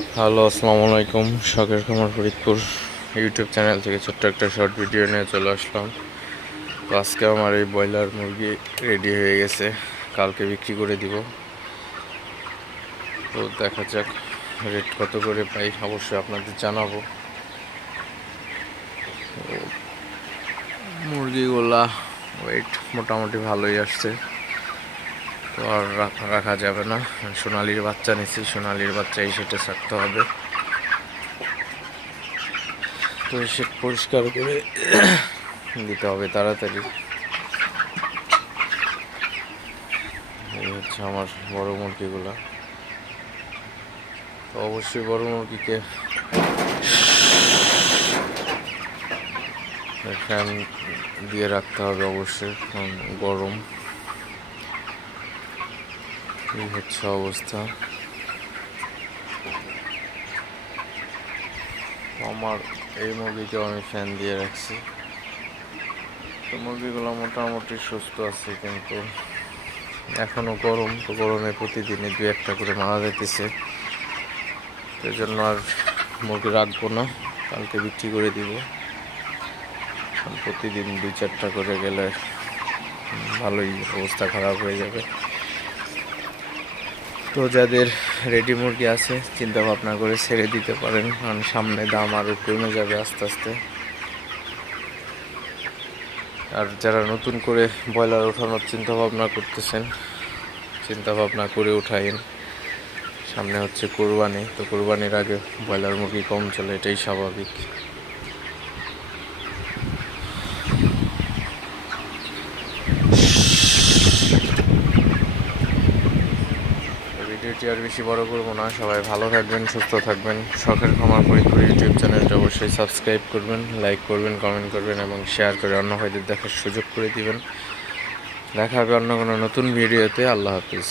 Hello, আসসালামু আলাইকুম। শখের খামার ফরিদপুর ইউটিউব চ্যানেল থেকে ছোট্ট একটা শর্ট ভিডিও নিয়ে চলে আসলাম। তো আজকে আমার এই ব্রয়লার মুরগি রেডি হয়ে গেছে, কালকে বিক্রি করে দিব। তো দেখা যাক রেট কত করে পাই, অবশ্যই আপনাদের জানাবো। মুরগিগুলা ওয়েট মোটামুটি ভালোই আসছে, তো আর রাখা যাবে না। সোনালির বাচ্চা নিচ্ছি, সোনালির বাচ্চা এই সেটে ছাড়তে হবে। তো এই সেট পরিষ্কার করে দিতে হবে তাড়াতাড়ি। এই হচ্ছে আমার বড় মুরগিগুলা। তো অবশ্যই বড় মুরগিকে ফ্যান দিয়ে রাখতে হবে অবশ্যই, কারণ গরম। এই হচ্ছে অবস্থা। আমার এই মুরগিকেও আমি ফ্যান দিয়ে রাখছি। তো মুরগিগুলো মোটামুটি সুস্থ আছে, কিন্তু এখনো গরম। তো গরমে প্রতিদিনে 2-1টা করে মারা যেতেছে। এই জন্য আর মুরগি রাখবো না, কালকে বিক্রি করে দিব। প্রতিদিন 2-4টা করে গেলে ভালোই অবস্থা খারাপ হয়ে যাবে। তো যাদের রেডি মুরগি আছে চিন্তা ভাবনা করে ছেড়ে দিতে পারেন, কারণ সামনে দাম আরও কমে যাবে আস্তে আস্তে। আর যারা নতুন করে ব্রয়লার ওঠানোর চিন্তা ভাবনা করতেছেন, চিন্তা ভাবনা করে উঠাইন। সামনে হচ্ছে কোরবানি, তো কোরবানির আগে ব্রয়লার মুরগি কম চলে, এটাই স্বাভাবিক। ভিডিওটি আর বেশি বড় করবো না। সবাই ভালো থাকবেন, সুস্থ থাকবেন। শখের খামার ফরিদপুর ইউটিউব চ্যানেলটা অবশ্যই সাবস্ক্রাইব করবেন, লাইক করবেন, কমেন্ট করবেন এবং শেয়ার করে অন্য ভাইদের দেখার সুযোগ করে দিবেন। দেখা হবে অন্য কোনো নতুন ভিডিওতে। আল্লাহ হাফিজ।